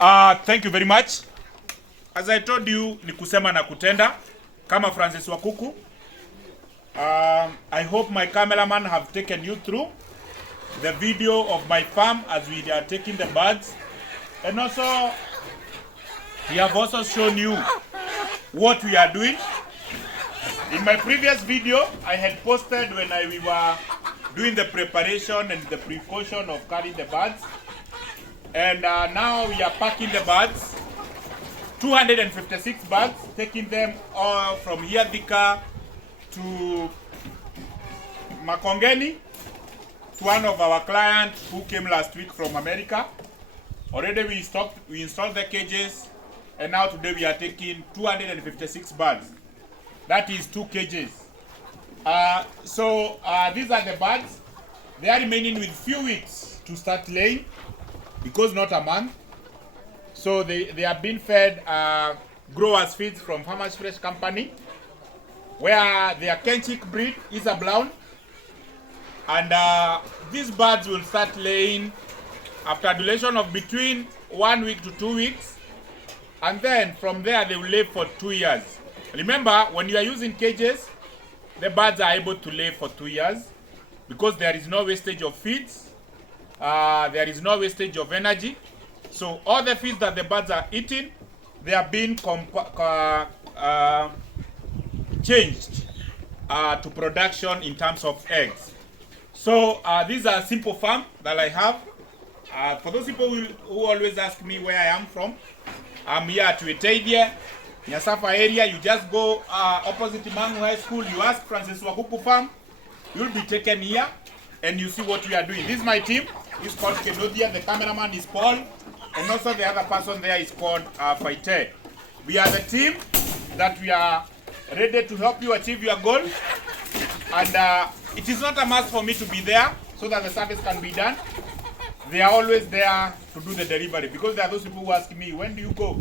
Thank you very much. As I told you, ni kusema na kutenda kama Francis wa Kuku. I hope my cameraman have taken you through the video of my farm as we are taking the birds, and also we have also shown you what we are doing. In my previous video, I had posted when we were doing the preparation and the precaution of carrying the birds. And now we are packing the birds, 256 birds, taking them all from here, Thika to Makongeni, to one of our clients who came last week from America. Already we installed the cages, and now today we are taking 256 birds. That is 2 cages. These are the birds. They are remaining with few weeks to start laying, because not a month. So they have been fed growers feeds from Farmers Fresh Company, where their Kenchik breed is a brown, and these birds will start laying after a duration of between 1 week to 2 weeks, and then from there they will lay for 2 years. Remember, when you are using cages, the birds are able to lay for 2 years because there is no wastage of feeds. There is no wastage of energy. So all the feeds that the birds are eating, they are being changed to production in terms of eggs. So these are simple farm that I have. For those people who always ask me where I am from, I'm here at Wetaidia, Nyasafa area. You just go opposite Mangu High School, you ask Francis wa Kuku Farm, you'll be taken here and you see what we are doing. This is my team. It's called Kenodia, the cameraman is Paul, and also the other person there is called Faite. We are the team that we are ready to help you achieve your goal, and it is not a must for me to be there so that the service can be done. They are always there to do the delivery, because there are those people who ask me, when do you go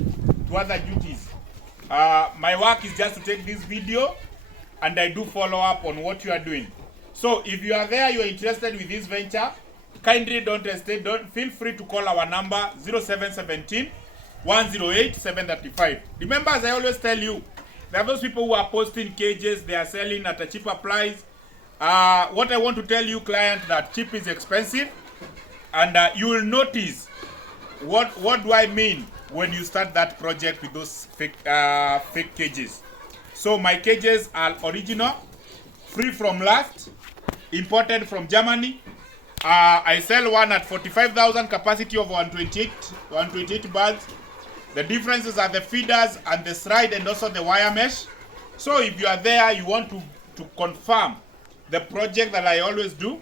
to other duties? My work is just to take this video, and I do follow up on what you are doing. So if you are there, you are interested with this venture, kindly don't hesitate. Feel free to call our number 0717 108 735. Remember, as I always tell you, there are those people who are posting cages, they are selling at a cheaper price. What I want to tell you, client, that cheap is expensive, and you will notice what do I mean when you start that project with those fake cages. So my cages are original, free from last, imported from Germany. I sell one at 45,000, capacity of 128 birds. The differences are the feeders and the slide, and also the wire mesh. So if you are there, you want to confirm the project that I always do,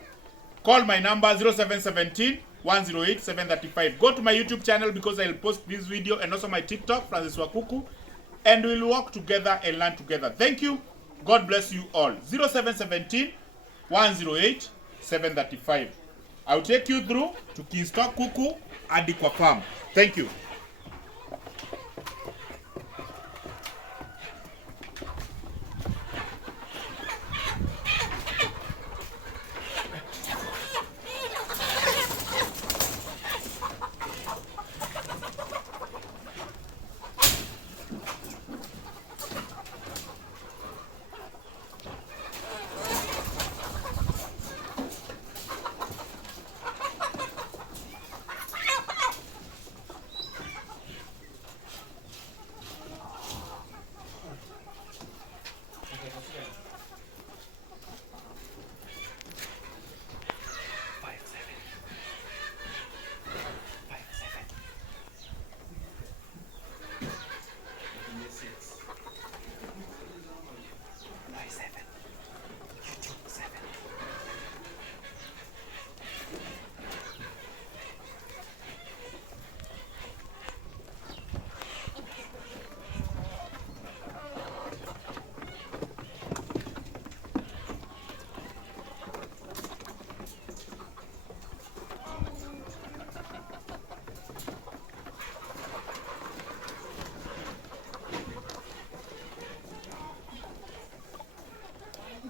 call my number 0717 108 735. Go to my YouTube channel, because I'll post this video, and also my TikTok, Francis wa Kuku, and we'll work together and learn together. Thank you. God bless you all. 0717 108 735. I'll take you through to Kinstock Kuku hadi kwa farm. Thank you.